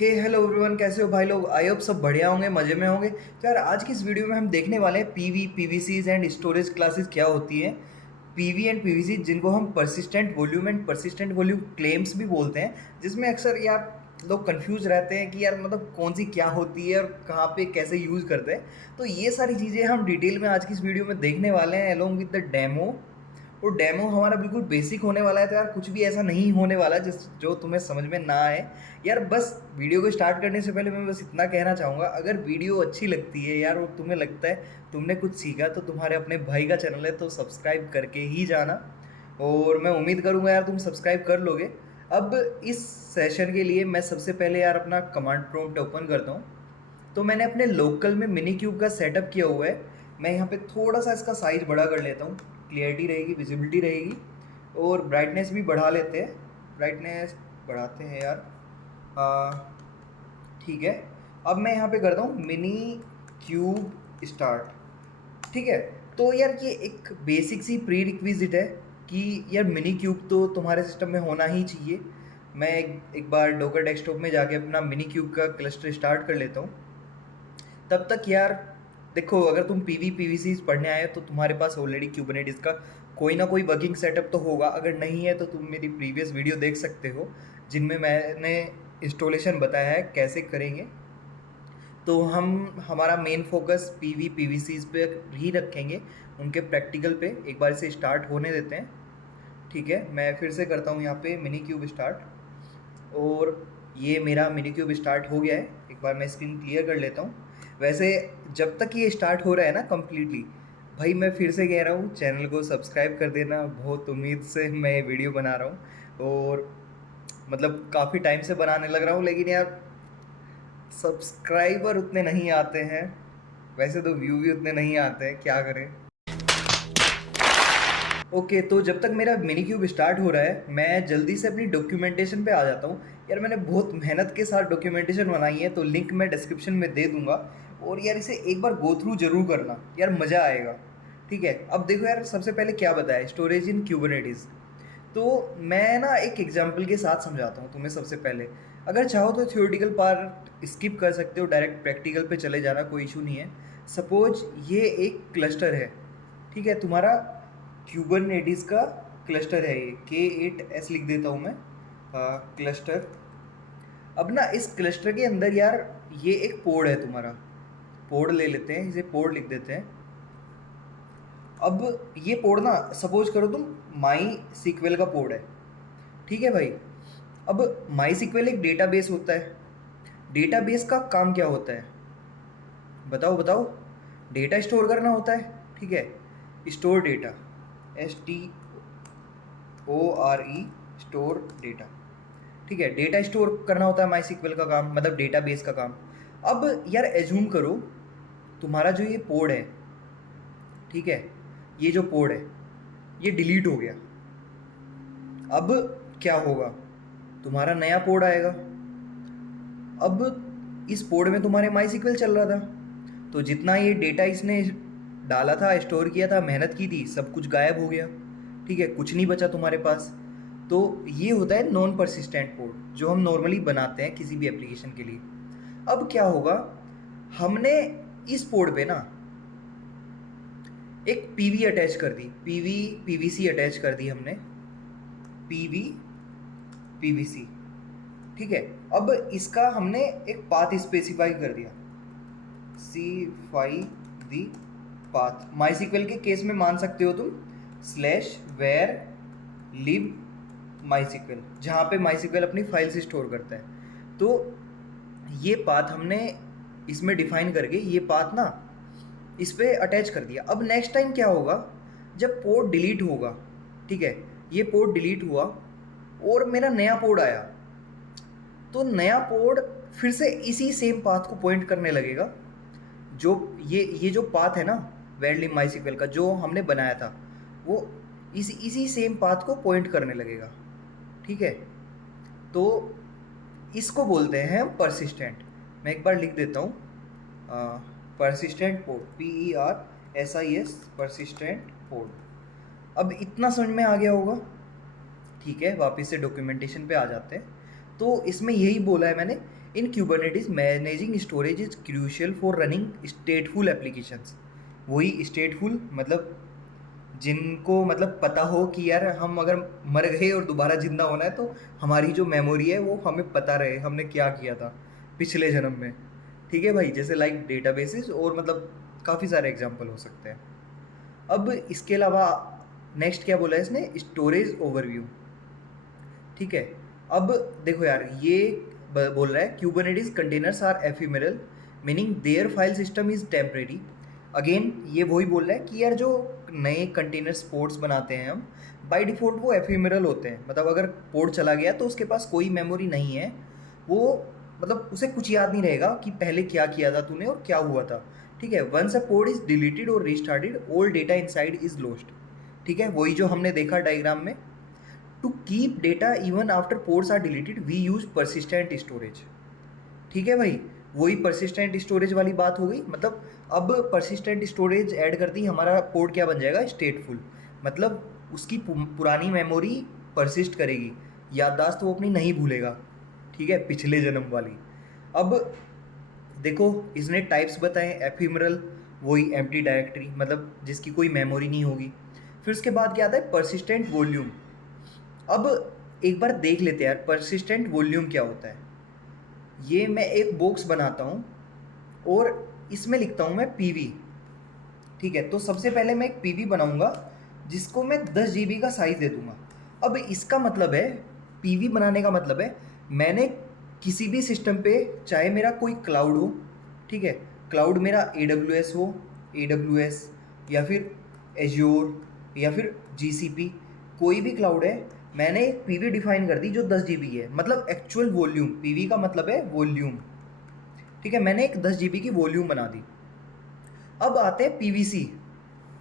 हे hello everyone, कैसे हो भाई लोग। आई होप सब बढ़िया होंगे, मज़े में होंगे। तो यार आज की इस वीडियो में हम देखने वाले हैं पीवी पीवीसीज एंड स्टोरेज क्लासेस क्या होती हैं। पीवी एंड पीवीसी जिनको हम persistent volume and persistent volume claims भी बोलते हैं, जिसमें अक्सर यार लोग कंफ्यूज रहते हैं कि यार मतलब कौन सी क्या होती है और कहाँ पे कैसे यूज़ करते हैं। तो ये सारी चीज़ें हम डिटेल में आज की इस वीडियो में देखने वाले हैं अलोंग विद द डेमो। वो डेमो हमारा बिल्कुल बेसिक होने वाला है, तो यार कुछ भी ऐसा नहीं होने वाला जिस जो तुम्हें समझ में ना आए। यार बस वीडियो को स्टार्ट करने से पहले मैं बस इतना कहना चाहूँगा, अगर वीडियो अच्छी लगती है यार और तुम्हें लगता है तुमने कुछ सीखा, तो तुम्हारे अपने भाई का चैनल है तो सब्सक्राइब करके ही जाना। और मैं उम्मीद करूँगा यार तुम सब्सक्राइब कर लोगे। अब इस सेशन के लिए मैं सबसे पहले यार अपना कमांड प्रॉम्प्ट ओपन करता हूँ। तो मैंने अपने लोकल में मिनी क्यूब का सेटअप किया हुआ है। मैं यहाँ पे थोड़ा सा इसका साइज़ बड़ा कर लेता हूँ, क्लियरिटी रहेगी, विजिबिलिटी रहेगी। और ब्राइटनेस भी बढ़ा लेते हैं, ब्राइटनेस बढ़ाते हैं यार। ठीक है। अब मैं यहाँ पे करता हूँ मिनी क्यूब स्टार्ट। ठीक है। तो यार ये एक बेसिक सी प्री रिक्विजिट है कि यार मिनी क्यूब तो तुम्हारे सिस्टम में होना ही चाहिए। मैं एक बार डोकर डेस्कटॉप में जाके अपना मिनी क्यूब का क्लस्टर स्टार्ट कर लेता हूँ। तब तक यार देखो, अगर तुम पीवी पीवीसी पढ़ने आए तो तुम्हारे पास ऑलरेडी क्यूबरनेटिस का कोई ना कोई वर्किंग सेटअप तो होगा। अगर नहीं है तो तुम मेरी प्रीवियस वीडियो देख सकते हो, जिनमें मैंने इंस्टॉलेशन बताया है कैसे करेंगे। तो हम हमारा मेन फोकस पीवी पीवीसीज पे ही रखेंगे, उनके प्रैक्टिकल पे। एक बार इसे स्टार्ट होने देते हैं। ठीक है, मैं फिर से करता हूँ यहाँ पे मिनी क्यूब स्टार्ट। और ये मेरा मिनी क्यूब स्टार्ट हो गया है। एक बार मैं स्क्रीन क्लियर कर लेता हूँ। वैसे जब तक ये स्टार्ट हो रहा है ना कम्प्लीटली, भाई मैं फिर से कह रहा हूँ चैनल को सब्सक्राइब कर देना। बहुत उम्मीद से मैं ये वीडियो बना रहा हूँ और मतलब काफ़ी टाइम से बनाने लग रहा हूँ, लेकिन यार सब्सक्राइबर उतने नहीं आते हैं। वैसे तो व्यू भी उतने नहीं आते हैं, क्या करें। ओके, तो जब तक मेरा मिनी क्यूब स्टार्ट हो रहा है मैं जल्दी से अपनी डॉक्यूमेंटेशन पे आ जाता हूँ। यार मैंने बहुत मेहनत के साथ डॉक्यूमेंटेशन बनाई है, तो लिंक मैं डिस्क्रिप्शन में दे दूंगा। और यार इसे एक बार गो थ्रू जरूर करना, यार मज़ा आएगा। ठीक है, अब देखो यार सबसे पहले क्या बताया, स्टोरेज इन क्यूबरनेटिस। तो मैं ना एक एग्जांपल के साथ समझाता हूँ तुम्हें। सबसे पहले अगर चाहो तो थ्योरेटिकल पार्ट स्किप कर सकते हो, डायरेक्ट प्रैक्टिकल पे चले जाना, कोई इशू नहीं है। सपोज ये एक क्लस्टर है। ठीक है, तुम्हारा क्यूबरनेटिस का क्लस्टर है ये, K8s लिख देता हूँ मैं, क्लस्टर। अब ना इस क्लस्टर के अंदर यार ये एक पोड है तुम्हारा। पोड ले लेते हैं, इसे पोड लिख देते हैं। अब ये पोड ना, सपोज करो तुम माई सीक्वल का पोड है। ठीक है भाई। अब माई सीक्वल एक डेटाबेस होता है। डेटाबेस का काम क्या होता है, बताओ बताओ। डेटा स्टोर करना होता है। ठीक है, store data, STORE, store data. ठीक है, डेटा स्टोर करना होता है माई सीक्वल का काम, मतलब डेटाबेस का काम। अब यार एज्यूम करो तुम्हारा जो ये पोड है, ठीक है, ये जो पोड है ये डिलीट हो गया। अब क्या होगा, तुम्हारा नया पोड आएगा। अब इस पोड में तुम्हारे माई सीक्वल चल रहा था, तो जितना ये डेटा इसने डाला था, स्टोर किया था, मेहनत की थी, सब कुछ गायब हो गया। ठीक है, कुछ नहीं बचा तुम्हारे पास। तो ये होता है नॉन परसिस्टेंट पोड, जो हम नॉर्मली बनाते हैं किसी भी एप्लीकेशन के लिए। अब क्या होगा, हमने इस पोड पे ना एक पीवी अटैच कर दी, पीवी पीवीसी अटैच कर दी हमने, पीवी पीवीसी। ठीक है, अब इसका हमने एक पाथ स्पेसिफाई कर दिया, सी दी पाथ। माई सीक्वल के केस में मान सकते हो तुम /वेयर लिब माई सीक्वल, जहाँ पे माई सीक्वल अपनी फाइल से स्टोर करता है। तो ये पाथ हमने इसमें डिफाइन करके ये पाथ ना इस पर अटैच कर दिया। अब नेक्स्ट टाइम क्या होगा, जब पोर्ट डिलीट होगा, ठीक है, ये पोर्ट डिलीट हुआ और मेरा नया पोर्ट आया, तो नया पोर्ट फिर से इसी सेम पाथ को पॉइंट करने लगेगा। जो ये जो पाथ है ना वेडलिम माई सीक्वल का जो हमने बनाया था, वो इसी सेम पाथ को पॉइंट करने लगेगा। ठीक है, तो इसको बोलते हैं परसिस्टेंट। मैं एक बार लिख देता हूँ, persistent port, PERSIS, persistent port. अब इतना समझ में आ गया होगा। ठीक है, वापस से डॉक्यूमेंटेशन पे आ जाते हैं। तो इसमें यही बोला है मैंने, in Kubernetes managing storage is crucial for running stateful applications. वही स्टेटफुल मतलब जिनको मतलब पता हो कि यार हम अगर मर गए और दोबारा जिंदा होना है तो हमारी जो मेमोरी है वो हमें पता रहे हमने क्या किया था पिछले जन्म में। ठीक है भाई, जैसे लाइक डेटाबेसेस और मतलब काफ़ी सारे एग्जांपल हो सकते हैं। अब इसके अलावा नेक्स्ट क्या बोला है इसने, स्टोरेज ओवरव्यू। ठीक है, अब देखो यार ये बोल रहा है Kubernetes containers are ephemeral meaning their file system is temporary. Again ये वही बोल रहा है कि यार जो नए कंटेनर पोर्ट्स बनाते हैं हम, बाय डिफ़ॉल्ट वो एफिमेरल होते हैं। मतलब अगर पोर्ट चला गया तो उसके पास कोई मेमोरी नहीं है, वो मतलब उसे कुछ याद नहीं रहेगा कि पहले क्या किया था तूने और क्या हुआ था। ठीक है, once a pod is deleted और restarted all data inside is lost. ठीक है, वही जो हमने देखा डायग्राम में, to keep data even after pods are deleted we use persistent storage. ठीक है भाई, वही परसिस्टेंट स्टोरेज वाली बात हो गई। मतलब अब परसिस्टेंट स्टोरेज ऐड कर दी, हमारा पोर्ट क्या बन जाएगा, स्टेटफुल। मतलब उसकी पुरानी मेमोरी परसिस्ट करेगी, याददाश्त वो अपनी नहीं भूलेगा। ठीक है, पिछले जन्म वाली। अब देखो इसने टाइप्स बताए, एफिमरल वही एम्प्टी डायरेक्टरी मतलब जिसकी कोई मेमोरी नहीं होगी। फिर उसके बाद क्या आता है, परसिस्टेंट वॉल्यूम। अब एक बार देख लेते हैं यार परसिस्टेंट वॉल्यूम क्या होता है। ये मैं एक बॉक्स बनाता हूँ और इसमें लिखता हूँ मैं पीवी। ठीक है, तो सबसे पहले मैं एक पीवी बनाऊंगा जिसको मैं 10 GB का साइज दे दूंगा। अब इसका मतलब है, पीवी बनाने का मतलब है मैंने किसी भी सिस्टम पे, चाहे मेरा कोई क्लाउड हो, ठीक है, क्लाउड मेरा AWS हो, AWS या फिर एज्योर या फिर GCP, कोई भी क्लाउड है, मैंने एक पीवी डिफाइन कर दी जो 10 GB है, मतलब एक्चुअल वॉल्यूम। पीवी का मतलब है वॉल्यूम। ठीक है, मैंने एक 10 GB की वॉल्यूम बना दी। अब आते हैं पीवीसी।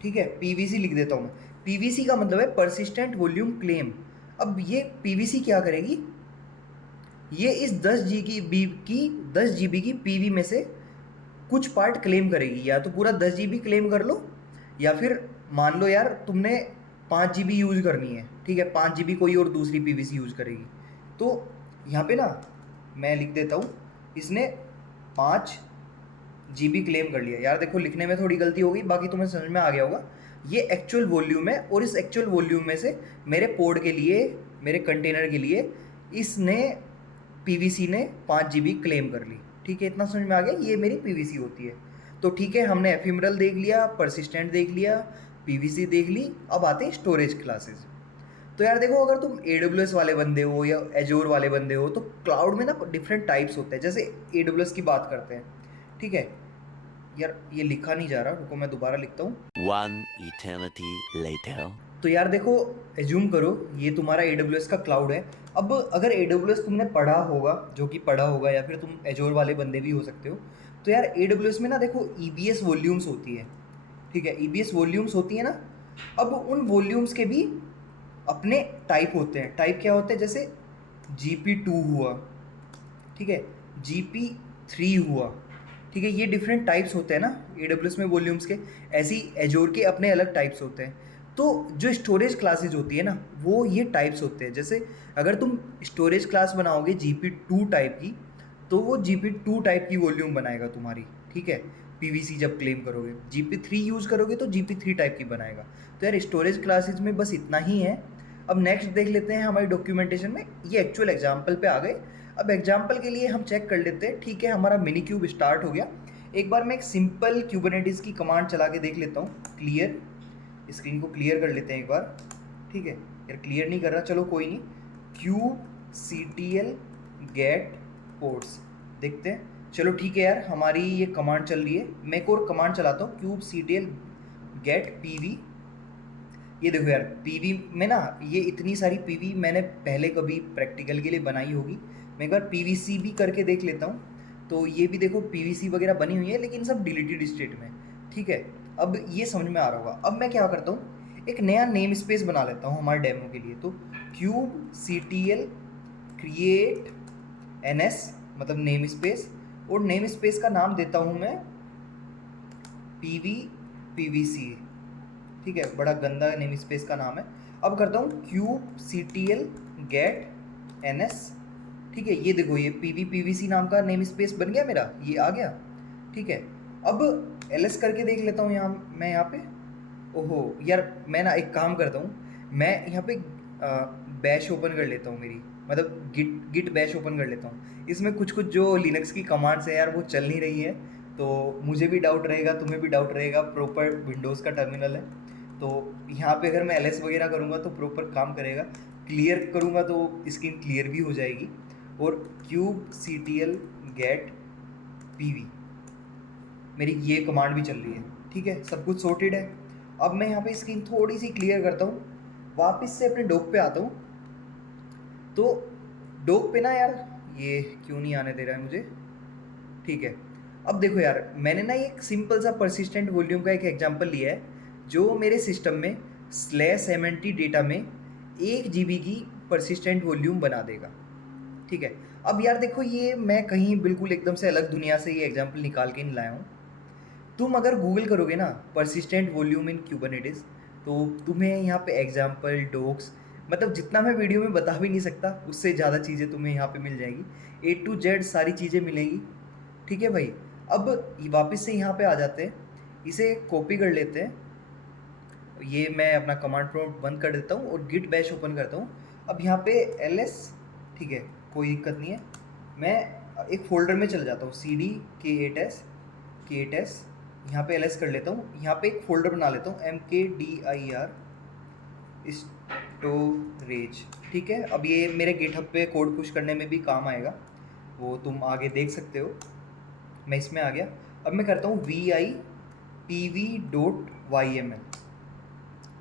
ठीक है, पीवीसी लिख देता हूँ मैं। पीवीसी का मतलब है परसिस्टेंट वॉल्यूम क्लेम। अब ये पीवीसी क्या करेगी, ये इस 10 GB की पीवी में से कुछ पार्ट क्लेम करेगी। या तो पूरा 10 GB क्लेम कर लो, या फिर मान लो यार तुमने 5 GB यूज करनी है। ठीक है, 5 GB कोई और दूसरी पीवीसी यूज करेगी। तो यहाँ पे ना मैं लिख देता हूँ, इसने 5 GB क्लेम कर लिया। यार देखो लिखने में थोड़ी गलती हो गई, बाकी तुम्हें समझ में आ गया होगा। ये एक्चुअल वॉल्यूम है और इस एक्चुअल वॉल्यूम में से मेरे पोर्ट के लिए, मेरे कंटेनर के लिए इसने पीवीसी ने 5 GB क्लेम कर ली। ठीक है, इतना समझ में आ गया, ये मेरी पीवीसी होती है। तो ठीक है, हमने एफिमरल देख लिया, परसिस्टेंट देख लिया, पीवीसी देख ली। अब आते हैं स्टोरेज क्लासेस। तो यार देखो अगर तुम AWS वाले बंदे हो या एजोर वाले बंदे हो तो क्लाउड में ना डिफरेंट टाइप्स होते हैं। जैसे AWS की बात करते हैं। ठीक है, यार ये लिखा नहीं जा रहा, रुको मैं दोबारा लिखता हूँ। One eternity later. तो यार देखो, एज्यूम करो ये तुम्हारा AWS का क्लाउड है। अब अगर AWS तुमने पढ़ा होगा, जो कि पढ़ा होगा, या फिर तुम एजोर वाले बंदे भी हो सकते हो, तो यार AWS में ना देखो EBS वॉल्यूम्स होती है। ठीक है, EBS वॉल्यूम्स होती है ना। अब उन वॉल्यूम्स के भी अपने टाइप होते हैं। टाइप क्या होते हैं, जैसे GP2 हुआ, ठीक है, GP3 हुआ। ठीक है, ये डिफरेंट टाइप्स होते हैं ना AWS में वॉल्यूम्स के। ऐसे ही एजोर के अपने अलग टाइप्स होते हैं। तो जो स्टोरेज क्लासेज होती है ना, वो ये टाइप्स होते हैं। जैसे अगर तुम स्टोरेज क्लास बनाओगे GP2 टाइप की, तो वो GP2 टाइप की वॉल्यूम बनाएगा तुम्हारी। ठीक है, पीवीसी जब क्लेम करोगे, GP3 यूज़ करोगे तो GP3 टाइप की बनाएगा। तो यार स्टोरेज क्लासेज में बस इतना ही है। अब नेक्स्ट देख लेते हैं हमारी डॉक्यूमेंटेशन में, ये एक्चुअल एग्जाम्पल पे आ गए। अब एग्जाम्पल के लिए हम चेक कर लेते हैं। ठीक है, हमारा मिनी क्यूब स्टार्ट हो गया। एक बार मैं एक सिंपल क्यूबरनेटिस की कमांड चला के देख लेता हूँ। क्लियर, स्क्रीन को क्लियर कर लेते हैं एक बार। ठीक है, यार क्लियर नहीं कर रहा, चलो कोई नहीं। kubectl get ports देखते हैं। चलो ठीक है यार, हमारी ये कमांड चल रही है। मैं एक और कमांड चलाता हूँ, kubectl get pv। ये देखो यार, पीवी में ना ये इतनी सारी पीवी मैंने पहले कभी प्रैक्टिकल के लिए बनाई होगी। मैं एक बार पीवीसी भी करके देख लेता हूँ। तो ये भी देखो पीवीसी वगैरह बनी हुई है, लेकिन सब डिलीटेड स्टेट में। ठीक है, अब ये समझ में आ रहा होगा। अब मैं क्या करता हूँ, एक नया नेम स्पेस बना लेता हूँ हमारे डेमो के लिए। तो kubectl create ns मतलब नेम स्पेस, और नेम स्पेस का नाम देता हूँ मैं pvpvc। ठीक है, बड़ा गंदा नेम स्पेस का नाम है। अब करता हूँ kubectl get ns ठीक है, ये देखो ये PV PVC नाम का नेम स्पेस बन गया मेरा, ये आ गया। ठीक है, अब LS करके देख लेता हूँ यहाँ, मैं यहाँ पे, ओहो यार, मैं ना एक काम करता हूँ, मैं यहाँ पे बैश ओपन कर लेता हूँ मेरी, मतलब गिट गिट बैश ओपन कर लेता हूँ। इसमें कुछ कुछ जो लिनक्स की कमांड्स हैं यार वो चल नहीं रही है, तो मुझे भी डाउट रहेगा, तुम्हें भी डाउट रहेगा, प्रॉपर विंडोज़ का टर्मिनल है। तो यहाँ पे अगर मैं LS वगैरह करूँगा तो प्रॉपर काम करेगा, क्लियर करूँगा तो स्क्रीन क्लियर भी हो जाएगी। और kubectl get pv मेरी ये कमांड भी चल रही है। ठीक है, सब कुछ सॉर्टेड है। अब मैं यहाँ पे स्क्रीन थोड़ी सी क्लियर करता हूँ, वापस से अपने डॉक पे आता हूँ। तो डॉक पे ना यार, ये क्यों नहीं आने दे रहा है मुझे। ठीक है, अब देखो यार, मैंने ना एक सिंपल सा परसिस्टेंट वॉल्यूम का एक एग्जांपल लिया है, जो मेरे सिस्टम में /mnt डेटा में 1 GB की परसिस्टेंट वॉल्यूम बना देगा। ठीक है, अब यार देखो, ये मैं कहीं बिल्कुल एकदम से अलग दुनिया से ये एग्जांपल निकाल के नहीं लाया हूँ। तुम अगर गूगल करोगे ना परसिस्टेंट वॉल्यूम इन क्यूबरनेटिस, तो तुम्हें यहाँ पे एग्जांपल डॉक्स, मतलब जितना मैं वीडियो में बता भी नहीं सकता उससे ज़्यादा चीज़ें तुम्हें यहाँ पे मिल जाएगी, A to Z सारी चीज़ें मिलेंगी। ठीक है भाई, अब वापस से यहाँ पे आ जाते हैं, इसे कॉपी कर लेते हैं, ये मैं अपना कमांड प्रॉम्प्ट बंद कर देता हूँ और गिट बैश ओपन करता हूँ। अब यहाँ पे LS, ठीक है, कोई दिक्कत नहीं है, मैं एक फोल्डर में चल जाता हूँ, CD K8s यहाँ पे LS कर लेता हूँ, यहाँ पे एक फोल्डर बना लेता हूँ mkdir स्टोरेज। ठीक है, अब ये मेरे गिटहब पे कोड पुश करने में भी काम आएगा, वो तुम आगे देख सकते हो। मैं इसमें आ गया, अब मैं करता हूँ vi.pv.yml।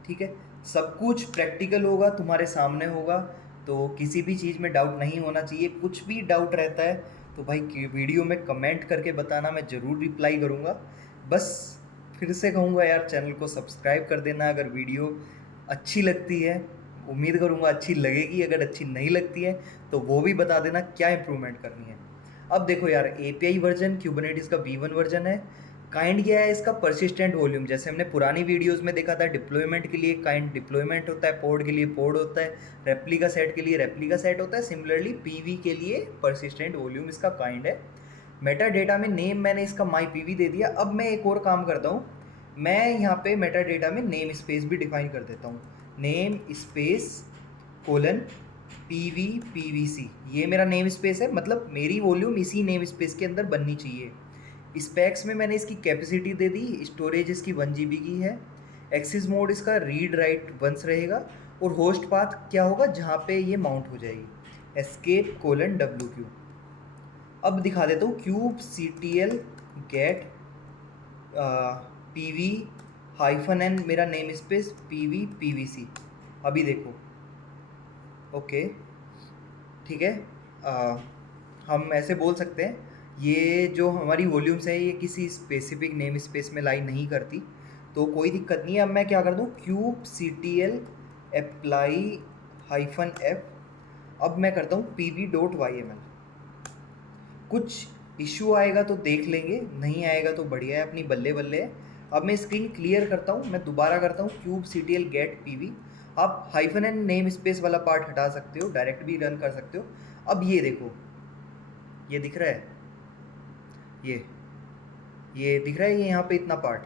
ठीक है, सब कुछ प्रैक्टिकल होगा, तुम्हारे सामने होगा, तो किसी भी चीज़ में डाउट नहीं होना चाहिए। कुछ भी डाउट रहता है तो भाई वीडियो में कमेंट करके बताना, मैं ज़रूर रिप्लाई करूँगा। बस फिर से कहूँगा यार, चैनल को सब्सक्राइब कर देना अगर वीडियो अच्छी लगती है, उम्मीद करूँगा अच्छी लगेगी। अगर अच्छी नहीं लगती है तो वो भी बता देना क्या इम्प्रूवमेंट करनी है। अब देखो यार, API वर्जन क्यूबरनेटिस का V1 वर्जन है। काइंड क्या है इसका, परसिस्टेंट वॉल्यूम। जैसे हमने पुरानी वीडियोस में देखा था, डिप्लॉयमेंट के लिए काइंड डिप्लॉयमेंट होता है, पोड के लिए पोड होता है, रेप्लिका सेट के लिए रेप्लिका सेट होता है। सिमिलरली PV के लिए परसिस्टेंट वॉल्यूम इसका काइंड है। मेटा डेटा में नेम मैंने इसका माई PV दे दिया। अब मैं एक और काम करता हूँ, मैं यहाँ पे मेटा डेटा में नेम स्पेस भी डिफाइन कर देता हूँ, नेम स्पेस कोलन PV/PVC। ये मेरा नेम स्पेस है, मतलब मेरी वॉल्यूम इसी नेम स्पेस के अंदर बननी चाहिए। स्पेक्स में मैंने इसकी कैपेसिटी दे दी, स्टोरेज इसकी 1 GB की है, एक्सिस मोड इसका रीड राइट वंस रहेगा, और होस्ट पाथ क्या होगा जहाँ पे ये माउंट हो जाएगी, escape:/WQ। अब दिखा देता हूँ kubectl get pv-n मेरा नेम स्पेस PV/PVC। अभी देखो, ओके ठीक है, हम ऐसे बोल सकते हैं, ये जो हमारी वॉल्यूम्स है ये किसी स्पेसिफिक नेम स्पेस में लाई नहीं करती, तो कोई दिक्कत नहीं है। अब मैं क्या कर दूँ, kubectl apply-f, अब मैं करता हूँ pv.yml। कुछ इशू आएगा तो देख लेंगे, नहीं आएगा तो बढ़िया है, अपनी बल्ले बल्ले है। अब मैं स्क्रीन क्लियर करता हूँ, मैं दोबारा करता हूँ kubectl get pv। आप -n नेम स्पेस वाला पार्ट हटा सकते हो, डायरेक्ट भी रन कर सकते हो। अब ये देखो, ये दिख रहा है, ये दिख रहा है, ये यहाँ पे इतना पार्ट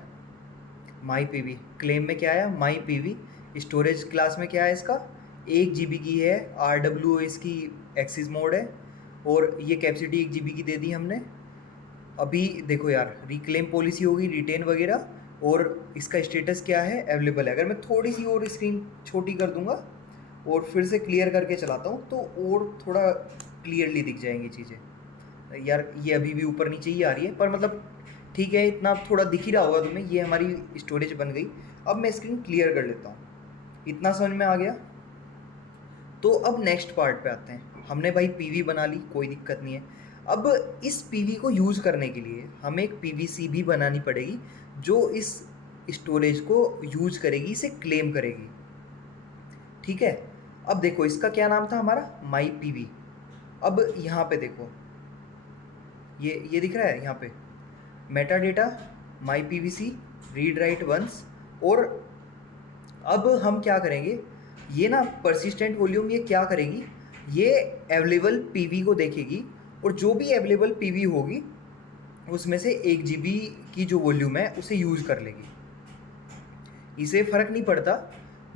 माई PV क्लेम में क्या आया, माई PV स्टोरेज क्लास में क्या है इसका 1 GB की है, RW इसकी एक्सिस मोड है, और ये कैपेसिटी 1 GB की दे दी हमने। अभी देखो यार, रिक्लेम पॉलिसी होगी, रिटेन वगैरह, और इसका स्टेटस क्या है, अवेलेबल है। अगर मैं थोड़ी सी और स्क्रीन छोटी कर दूंगा और फिर से क्लियर करके चलाता हूँ तो और थोड़ा क्लियरली दिख जाएंगी चीज़ें। यार ये अभी भी ऊपर नीचे ही आ रही है, पर मतलब ठीक है, इतना थोड़ा दिख ही रहा होगा तुम्हें, ये हमारी स्टोरेज बन गई। अब मैं स्क्रीन क्लियर कर लेता हूँ, इतना समझ में आ गया। तो अब नेक्स्ट पार्ट पे आते हैं। हमने भाई PV बना ली, कोई दिक्कत नहीं है। अब इस PV को यूज़ करने के लिए हमें एक PVC भी बनानी पड़ेगी, जो इस स्टोरेज को यूज करेगी, इसे क्लेम करेगी। ठीक है, अब देखो इसका क्या नाम था हमारा, माई PV। अब यहाँ पे देखो, ये दिख रहा है यहाँ पे, मेटा डेटा माई PVC रीड राइट वंस। और अब हम क्या करेंगे, ये ना परसिस्टेंट वॉल्यूम ये क्या करेगी, ये अवेलेबल पीवी को देखेगी और जो भी अवेलेबल पीवी होगी उसमें से 1 जीबी की जो वॉल्यूम है उसे यूज़ कर लेगी। इसे फ़र्क नहीं पड़ता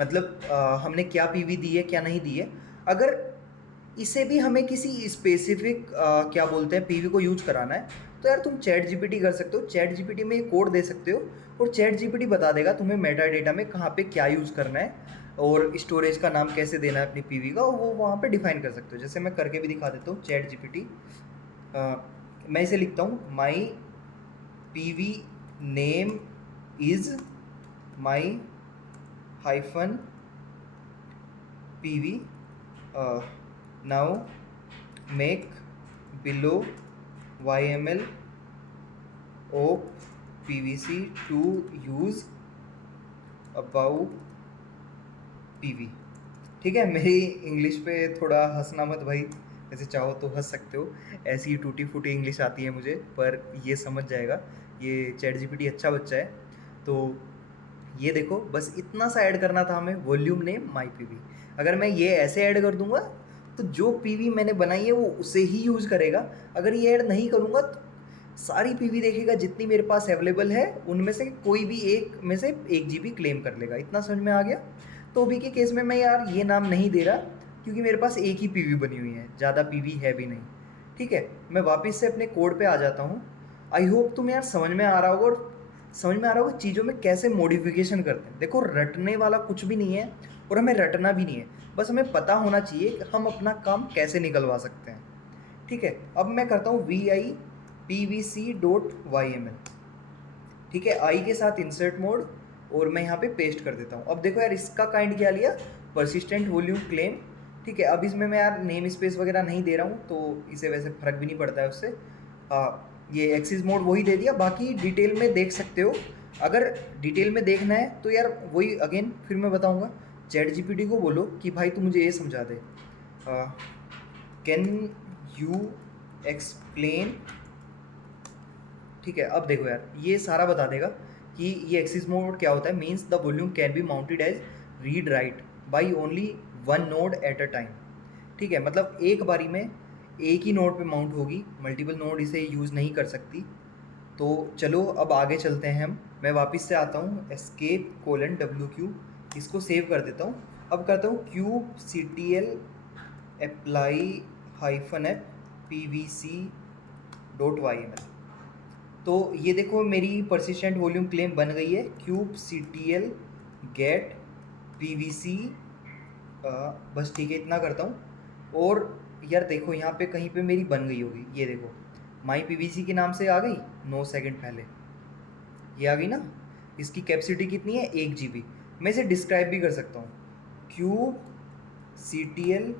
मतलब हमने क्या पीवी दी है क्या नहीं दी है। अगर इसे भी हमें किसी स्पेसिफिक क्या बोलते हैं पीवी को यूज कराना है तो यार तुम चैट जीपीटी कर सकते हो। चैट जीपीटी में एक कोड दे सकते हो और चैट जीपीटी बता देगा तुम्हें मेटा डेटा में कहाँ पे क्या यूज़ करना है और स्टोरेज का नाम कैसे देना है अपनी पीवी का, वो वहाँ पे डिफाइन कर सकते हो। जैसे मैं करके भी दिखा देता हूँ चैट जीपीटी। मैं इसे लिखता हूँ my PV name is my hyphen PV now make below YML of PVC to use above PV। ठीक है, मेरी इंग्लिश पे थोड़ा हंसना मत भाई, वैसे चाहो तो हंस सकते हो, ऐसी ही टूटी फूटी इंग्लिश आती है मुझे, पर ये समझ जाएगा। ये चैट जीपीटी अच्छा बच्चा है। तो ये देखो बस इतना सा ऐड करना था हमें, वॉल्यूम नेम माई पीवी। अगर मैं ये ऐसे ऐड कर दूंगा तो जो पीवी मैंने बनाई है वो उसे ही यूज़ करेगा। अगर ये ऐड नहीं करूँगा तो सारी पीवी देखेगा जितनी मेरे पास अवेलेबल है उनमें से कोई भी एक में से 1 जीबी क्लेम कर लेगा। इतना समझ में आ गया। तो अभी के केस में मैं यार ये नाम नहीं दे रहा क्योंकि मेरे पास एक ही पीवी बनी हुई है, ज़्यादा पीवी है भी नहीं। ठीक है, मैं वापस से अपने कोड पे आ जाता हूँ। आई होप तुम्हें यार समझ में आ रहा होगा और समझ में आ रहा होगा चीज़ों में कैसे मॉडिफिकेशन करते हैं। देखो रटने वाला कुछ भी नहीं है और हमें रटना भी नहीं है, बस हमें पता होना चाहिए कि हम अपना काम कैसे निकलवा सकते हैं। ठीक है, अब मैं करता हूँ VIPVC.YML। ठीक है, आई के साथ इंसर्ट मोड और मैं यहाँ पे पेस्ट कर देता हूँ। अब देखो यार इसका काइंड क्या लिया, परसिस्टेंट वॉल्यूम क्लेम। ठीक है, अब इसमें मैं यार नेम स्पेस वगैरह नहीं दे रहा हूँ तो इसे वैसे फ़र्क भी नहीं पड़ता है उससे। ये एक्सिस मोड वही दे दिया, बाकी डिटेल में देख सकते हो। अगर डिटेल में देखना है तो यार वही अगेन फिर मैं बताऊँगा, चैट जीपीटी को बोलो कि भाई तू मुझे ये समझा दे, कैन यू एक्सप्लेन। ठीक है, अब देखो यार ये सारा बता देगा कि ये एक्सिस मोड क्या होता है। Means the volume can be mounted as read write by only one node at a time. ठीक है, मतलब एक बारी में एक ही नोड पे माउंट होगी, मल्टीपल नोड इसे यूज़ नहीं कर सकती। तो चलो अब आगे चलते हैं हम। मैं वापस से आता हूँ escape::WQ, इसको सेव कर देता हूँ। अब करता हूँ kubectl apply -f pvc.yml। तो ये देखो मेरी परसिस्टेंट वॉल्यूम क्लेम बन गई है, kubectl get pvc। बस ठीक है, इतना करता हूँ। और यार देखो यहाँ पे कहीं पे मेरी बन गई होगी, ये देखो माई पीवीसी के नाम से आ गई 9 सेकंड पहले, ये आ गई ना। इसकी कैपेसिटी कितनी है, 1 जीबी। मैं इसे डिस्क्राइब भी कर सकता हूँ, kubectl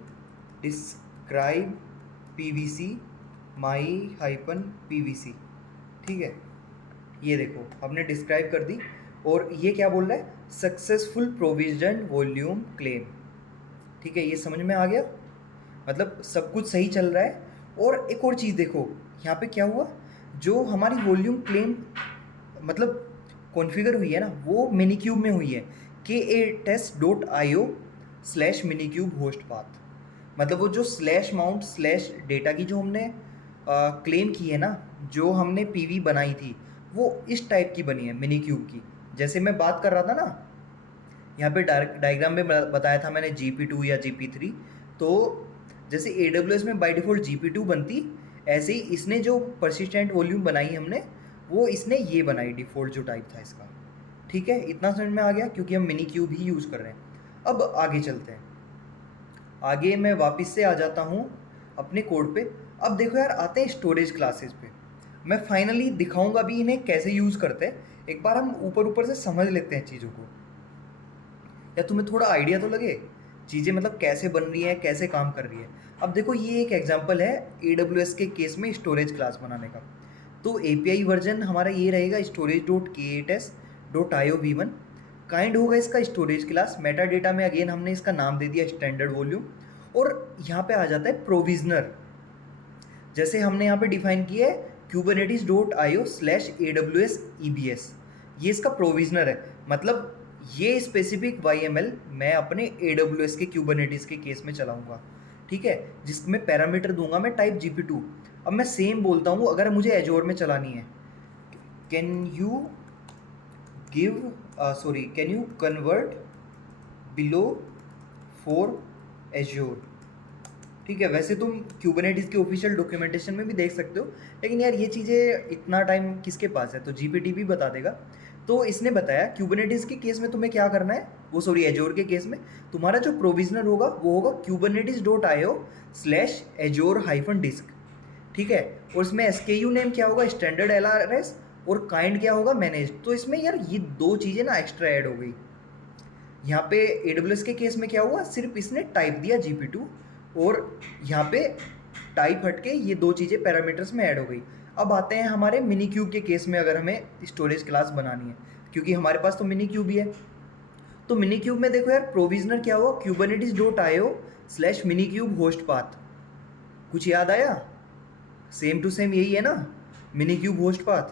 डिस्क्राइब pvc my-pvc। ठीक है, ये देखो हमने डिस्क्राइब कर दी और ये क्या बोल रहा है, सक्सेसफुल प्रोविजन वॉल्यूम क्लेम। ठीक है, ये समझ में आ गया, मतलब सब कुछ सही चल रहा है। और एक और चीज़ देखो यहाँ पे क्या हुआ, जो हमारी वॉल्यूम क्लेम मतलब कॉन्फ़िगर हुई है ना वो मिनीक्यूब में हुई है, katest.io/minikube होस्ट पाथ। मतलब वो जो स्लैश माउंट स्लैश डेटा की जो हमने क्लेम की है ना, जो हमने पीवी बनाई थी वो इस टाइप की बनी है मिनी क्यूब की। जैसे मैं बात कर रहा था ना, यहाँ पे डायग्राम में बताया था मैंने GP2 या GP3। तो जैसे AWS में बाय डिफ़ॉल्ट GP2 बनती, ऐसे ही इसने जो परसिस्टेंट वॉल्यूम बनाई हमने वो इसने ये बनाई, डिफ़ॉल्ट जो टाइप था इसका। ठीक है, इतना समझ में आ गया क्योंकि हम मिनी क्यूब ही यूज़ कर रहे हैं। अब आगे चलते हैं। आगे मैं वापस से आ जाता हूँ अपने कोड पे। अब देखो यार आते हैं स्टोरेज क्लासेस पे। मैं फाइनली दिखाऊंगा भी इन्हें कैसे यूज़ करते हैं। एक बार हम ऊपर ऊपर से समझ लेते हैं चीज़ों को, या तुम्हें थोड़ा आइडिया तो लगे चीज़ें मतलब कैसे बन रही है, कैसे काम कर रही है। अब देखो ये एक एग्जांपल है AWS के केस में स्टोरेज क्लास बनाने का। तो API वर्जन हमारा ये रहेगा storage.k8s.io v1। काइंड होगा इसका स्टोरेज क्लास। मेटा डेटा में अगेन हमने इसका नाम दे दिया स्टैंडर्ड वॉल्यूम। और यहाँ पे आ जाता है प्रोविजनर, जैसे हमने यहाँ पे डिफाइन किया है kubernetes.io/aws ebs। ये इसका प्रोविजनर है, मतलब ये स्पेसिफिक YML मैं अपने AWS के Kubernetes के केस में चलाऊंगा। ठीक है, जिसमें पैरामीटर दूंगा मैं टाइप GP2। अब मैं सेम बोलता हूँ अगर मुझे एजोर में चलानी है, can you give can you convert below for एजोर। ठीक है, वैसे तुम क्यूबरनेटिस के ऑफिशियल डॉक्यूमेंटेशन में भी देख सकते हो, लेकिन यार ये चीज़ें इतना टाइम किसके पास है, तो GPT भी बता देगा। तो इसने बताया क्यूबरनेटिस के केस में तुम्हें क्या करना है, एजोर के केस में तुम्हारा जो प्रोविजनर होगा वो होगा kubernetes.io/azure-disk। ठीक है, और इसमें SKU नेम क्या होगा, स्टैंडर्ड LRS, और काइंड क्या होगा, मैनेज। तो इसमें यार ये दो चीज़ें ना एक्स्ट्रा ऐड हो गई। यहाँ पे AWS के केस में क्या हुआ, सिर्फ इसने टाइप दिया GP2, और यहाँ पे टाइप हटके ये दो चीज़ें पैरामीटर्स में ऐड हो गई। अब आते हैं हमारे मिनी क्यूब के केस में, अगर हमें स्टोरेज क्लास बनानी है, क्योंकि हमारे पास तो मिनी क्यूब ही है। तो मिनी क्यूब में देखो यार, प्रोविजनर क्या हुआ, kubernetes.io/mini cube host path। कुछ याद आया, सेम टू सेम यही है ना, मिनी क्यूब होस्ट पाथ।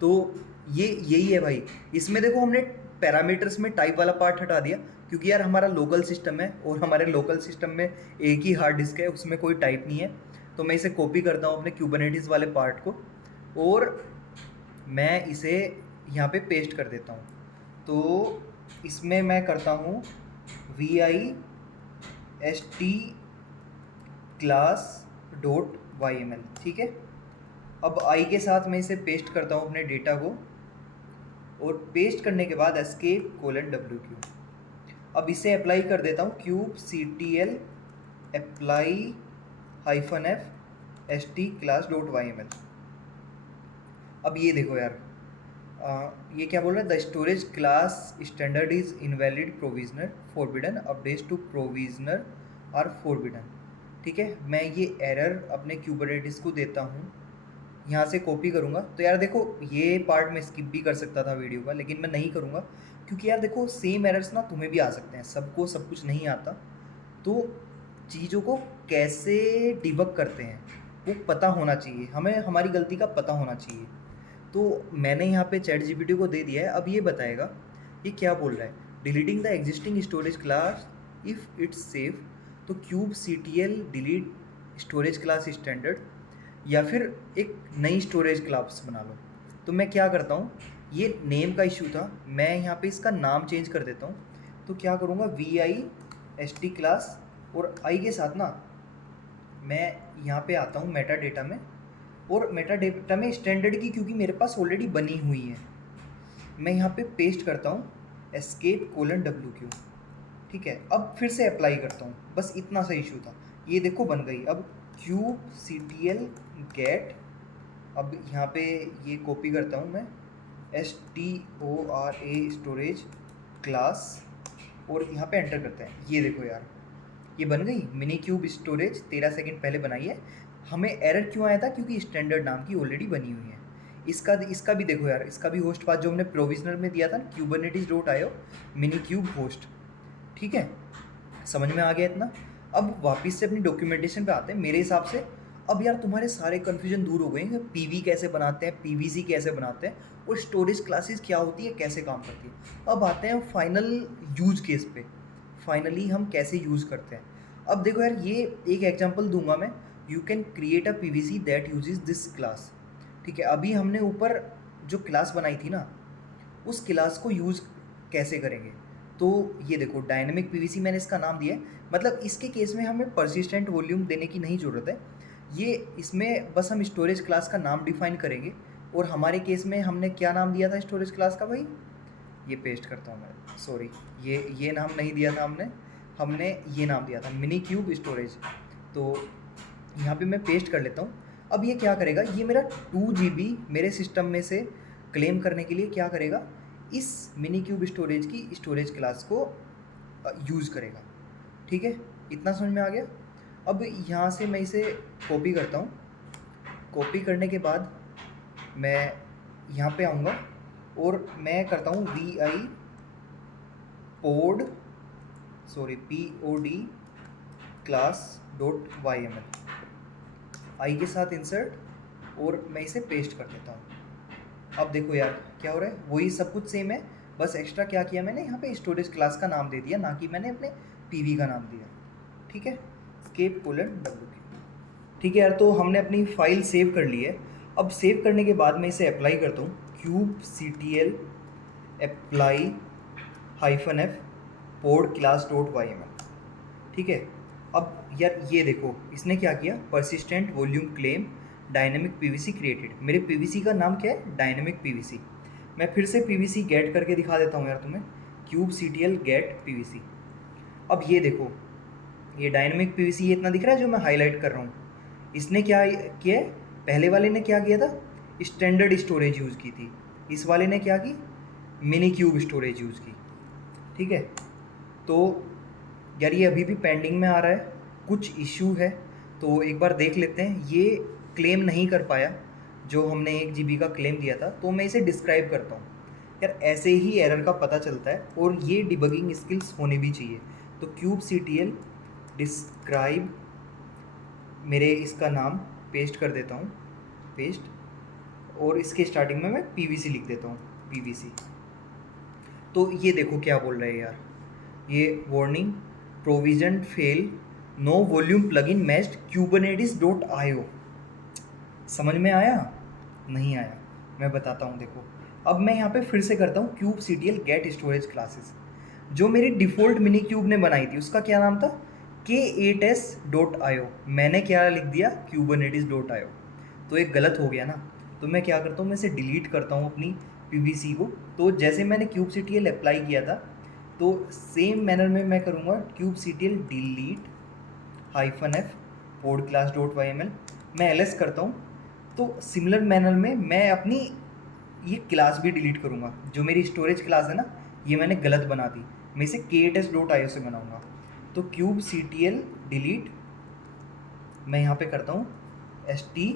तो ये यही है भाई। इसमें देखो हमने पैरामीटर्स में टाइप वाला पार्ट हटा दिया, क्योंकि यार हमारा लोकल सिस्टम है, और हमारे लोकल सिस्टम में एक ही हार्ड डिस्क है, उसमें कोई टाइप नहीं है। तो मैं इसे कॉपी करता हूँ अपने क्यूबरनेटिस वाले पार्ट को, और मैं इसे यहाँ पे पेस्ट कर देता हूँ। तो इसमें मैं करता हूँ VIST class.yml। ठीक है, अब आई के साथ मैं इसे पेस्ट करता हूँ अपने डेटा को, और पेस्ट करने के बाद escape::wq। अब इसे अप्लाई कर देता हूँ kubectl apply -f st class.yml। अब ये देखो यार, ये क्या बोल रहा है, the storage class standard is invalid provisioner forbidden, updates to provisioner are forbidden. ठीक है, मैं ये एरर अपने क्यूबरनेटिस को देता हूँ, यहाँ से कॉपी करूँगा। तो यार देखो, ये पार्ट मैं स्किप भी कर सकता था वीडियो का, लेकिन मैं नहीं करूँगा, क्योंकि यार देखो सेम एरर्स ना तुम्हें भी आ सकते हैं, सबको सब कुछ नहीं आता। तो चीज़ों को कैसे डिबग करते हैं वो पता होना चाहिए हमें, हमारी गलती का पता होना चाहिए। तो मैंने यहाँ पे चैट GPT को दे दिया है, अब ये बताएगा ये क्या बोल रहा है, deleting the existing storage class if it's safe. तो kubectl delete storage class standard, या फिर एक नई स्टोरेज क्लास बना लो। तो मैं क्या करता हूँ, ये नेम का इशू था, मैं यहाँ पे इसका नाम चेंज कर देता हूँ। तो क्या करूँगा, VIST क्लास, और आई के साथ ना मैं यहाँ पे आता हूँ मेटा डेटा में, और मेटा डेटा में स्टैंडर्ड की, क्योंकि मेरे पास ऑलरेडी बनी हुई है, मैं यहाँ पे पेस्ट करता हूँ escape::wq। ठीक है, अब फिर से अप्लाई करता हूँ, बस इतना सा इशू था, ये देखो बन गई। अब kubectl get, अब यहाँ पे ये कॉपी करता हूँ मैं, STORA स्टोरेज क्लास, और यहाँ पे एंटर करते हैं। ये देखो यार, ये बन गई मिनी क्यूब स्टोरेज, 13 सेकंड पहले बनाई है। हमें एरर क्यों आया था, क्योंकि स्टैंडर्ड नाम की ऑलरेडी बनी हुई है। इसका भी देखो यार, इसका भी होस्ट पाथ जो हमने प्रोविजनर में दिया था ना, kubernetes.io मिनी क्यूब होस्ट। ठीक है, समझ में आ गया इतना। अब वापस से अपनी डॉक्यूमेंटेशन पे आते हैं मेरे हिसाब से। अब यार तुम्हारे सारे कन्फ्यूजन दूर हो गए हैं, PV कैसे बनाते हैं, PVC कैसे बनाते हैं, और स्टोरेज क्लासेस क्या होती है, कैसे काम करती है। अब आते हैं फाइनल यूज केस पे, फाइनली हम कैसे यूज़ करते हैं। अब देखो यार, ये एक एग्जांपल दूंगा मैं, you can create a PVC that uses this class. ठीक है, अभी हमने ऊपर जो क्लास बनाई थी ना, उस क्लास को यूज़ कैसे करेंगे। तो ये देखो, डायनेमिक PVC मैंने इसका नाम दिया है, मतलब इसके केस में हमें परसिस्टेंट वॉल्यूम देने की नहीं ज़रूरत है। ये इसमें बस हम स्टोरेज क्लास का नाम डिफाइन करेंगे, और हमारे केस में हमने क्या नाम दिया था स्टोरेज क्लास का भाई, ये पेस्ट करता हूँ मैं, सॉरी, ये नाम नहीं दिया था हमने ये नाम दिया था मिनी क्यूब स्टोरेज। तो यहाँ पे मैं पेस्ट कर लेता हूँ। अब ये क्या करेगा, ये मेरा 2 GB मेरे सिस्टम में से क्लेम करने के लिए क्या करेगा, इस मिनी क्यूब स्टोरेज की स्टोरेज क्लास को यूज़ करेगा। ठीक है, इतना समझ में आ गया। अब यहाँ से मैं इसे कॉपी करता हूँ, कॉपी करने के बाद मैं यहाँ पे आऊँगा, और मैं करता हूँ pod class.yml, आई के साथ इंसर्ट, और मैं इसे पेस्ट कर देता हूँ। अब देखो यार क्या हो रहा है, वही सब कुछ सेम है, बस एक्स्ट्रा क्या किया मैंने, यहाँ पे स्टोरेज क्लास का नाम दे दिया, ना कि मैंने अपने PV का नाम दिया। ठीक है, एस्केप कोलन डब्ल्यू। ठीक है यार, तो हमने अपनी फाइल सेव कर ली है। अब सेव करने के बाद मैं इसे अप्लाई करता हूँ, kube C T L apply -f port class dot Y M L. ठीक है, अब यार ये देखो इसने क्या किया, persistent volume claim dynamic PVC created. मेरे पीवीसी का नाम क्या है, डायनेमिक पीवीसी। मैं फिर से पीवीसी गेट करके दिखा देता हूँ यार तुम्हें, kube C T L get PVC. अब ये देखो, ये डायनेमिक पीवीसी ये इतना दिख रहा है जो मैं हाईलाइट कर रहा हूँ। इसने क्या किया है, पहले वाले ने क्या किया था, स्टैंडर्ड स्टोरेज यूज़ की थी। इस वाले ने क्या की, मिनी क्यूब स्टोरेज यूज़ की। ठीक है, तो यार ये अभी भी पेंडिंग में आ रहा है, कुछ इश्यू है, तो एक बार देख लेते हैं। ये क्लेम नहीं कर पाया जो हमने 1 GB का क्लेम दिया था, तो मैं इसे डिस्क्राइब करता हूँ। यार ऐसे ही एरर का पता चलता है, और ये डिबगिंग स्किल्स होने भी चाहिए। तो kube C T L describe, मेरे इसका नाम पेस्ट कर देता हूँ, पेस्ट, और इसके स्टार्टिंग में मैं पीवीसी लिख देता हूँ, पीवीसी। तो ये देखो क्या बोल रहे हैं यार, ये warning provision fail, no volume plugin matched Kubernetes dot IO. समझ में आया, नहीं आया, मैं बताता हूँ। देखो अब मैं यहाँ पे फिर से करता हूँ, kube C T L get storage classes. जो मेरी डिफ़ॉल्ट मिनी क्यूब ने बनाई थी उसका क्या नाम था, k8s.io। मैंने क्या लिख दिया, kubernetes.io। तो एक गलत हो गया ना, तो मैं क्या करता हूँ, मैं इसे डिलीट करता हूँ अपनी पीवीसी को। तो जैसे मैंने kube C T L apply किया था, तो सेम मैनर में मैं करूँगा, kube C T L delete -f port class dot Y M L. मैं ls करता हूँ, तो सिमिलर मैनर में मैं अपनी ये क्लास भी डिलीट करूँगा। जो मेरी स्टोरेज क्लास है ना, ये मैंने गलत बना दी, मैं इसे k8s.io से बनाऊँगा। तो kube C T L delete, मैं यहाँ पे करता हूँ st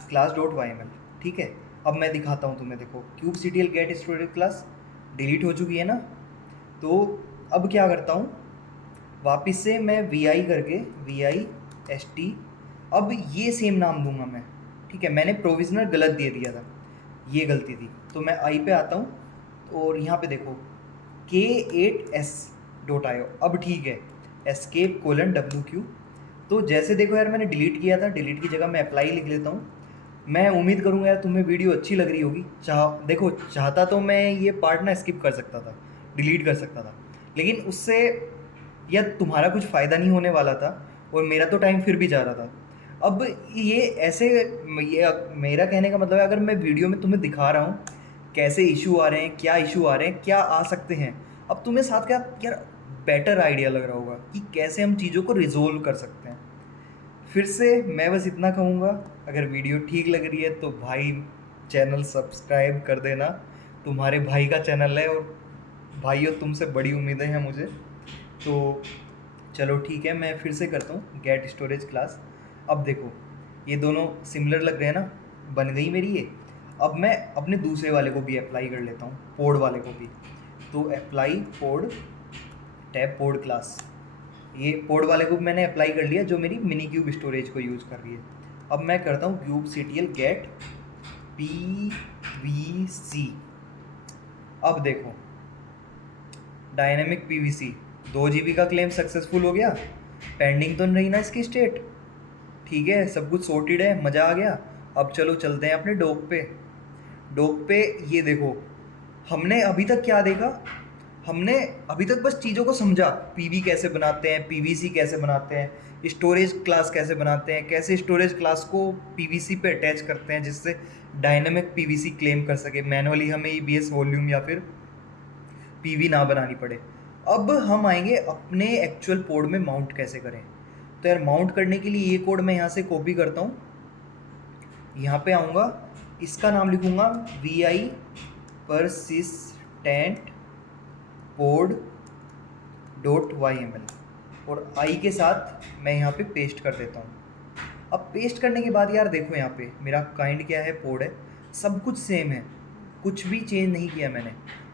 class dot Y M L. ठीक है, अब मैं दिखाता हूँ तुम्हें। देखो kube C T L get storage class delete हो चुकी है ना, तो अब क्या करता हूँ, वापस से मैं vi करके vist, अब ये सेम नाम दूंगा मैं। ठीक है, मैंने प्रोविजनल गलत दे दिया था, ये गलती थी। तो मैं आई पे आता हूँ, और यहाँ पे देखो k8s.io, अब ठीक है, एस्केप कोलन WQ। तो जैसे देखो यार, मैंने डिलीट किया था, डिलीट की जगह मैं अप्लाई लिख लेता हूँ। मैं उम्मीद करूँगा यार तुम्हें वीडियो अच्छी लग रही होगी। देखो चाहता तो मैं ये पार्ट ना स्किप कर सकता था, डिलीट कर सकता था, लेकिन उससे यार तुम्हारा कुछ फ़ायदा नहीं होने वाला था, और मेरा तो टाइम फिर भी जा रहा था। अब ये ऐसे, ये मेरा कहने का मतलब है, अगर मैं वीडियो में तुम्हें दिखा रहा हूँ कैसे इशू आ रहे हैं, क्या इशू आ रहे हैं, क्या आ सकते हैं, अब तुम्हें साथ क्या यार बेटर आइडिया लग रहा होगा कि कैसे हम चीज़ों को रिजोल्व कर सकते हैं। फिर से मैं बस इतना कहूँगा, अगर वीडियो ठीक लग रही है तो भाई चैनल सब्सक्राइब कर देना, तुम्हारे भाई का चैनल है, और भाइयों तुमसे बड़ी उम्मीदें हैं मुझे। तो चलो ठीक है, मैं फिर से करता हूँ गेट स्टोरेज क्लास। अब देखो ये दोनों सिमिलर लग रहे हैं ना, बन गई मेरी ये। अब मैं अपने दूसरे वाले को भी अप्लाई कर लेता हूँ, पोड वाले को भी। तो अप्लाई पोड टैब पोड क्लास, ये पोड वाले को मैंने अप्लाई कर लिया, जो मेरी मिनी क्यूब स्टोरेज को यूज़ कर रही है। अब मैं करता हूँ kube C T L get PVC। अब देखो डायनेमिक पीवीसी 2 GB का क्लेम सक्सेसफुल हो गया, पेंडिंग तो नहीं ना इसकी स्टेट। ठीक है, सब कुछ सॉर्टेड है, मज़ा आ गया। अब चलो चलते हैं अपने डॉक पे। डॉक पे ये देखो, हमने अभी तक क्या देखा, हमने अभी तक बस चीज़ों को समझा, पीवी कैसे बनाते हैं, पीवीसी कैसे बनाते हैं, स्टोरेज क्लास कैसे बनाते हैं, कैसे स्टोरेज क्लास को पीवीसी पे अटैच करते हैं जिससे डायनेमिक पीवीसी क्लेम कर सके, मैनुअली हमें ईबीएस वॉल्यूम या फिर पीवी ना बनानी पड़े। अब हम आएंगे अपने एक्चुअल पोर्ट में माउंट कैसे करें। तो यार माउंट करने के लिए ये कोड मैं यहाँ से कॉपी करता हूँ, यहाँ पे आऊँगा, इसका नाम लिखूँगा vi persistent pod dot Y M L, और आई के साथ मैं यहाँ पे पेस्ट कर देता हूँ। अब पेस्ट करने के बाद यार देखो, यहाँ पे मेरा काइंड क्या है, पोड है, सब कुछ सेम है, कुछ भी चेंज नहीं किया मैंने।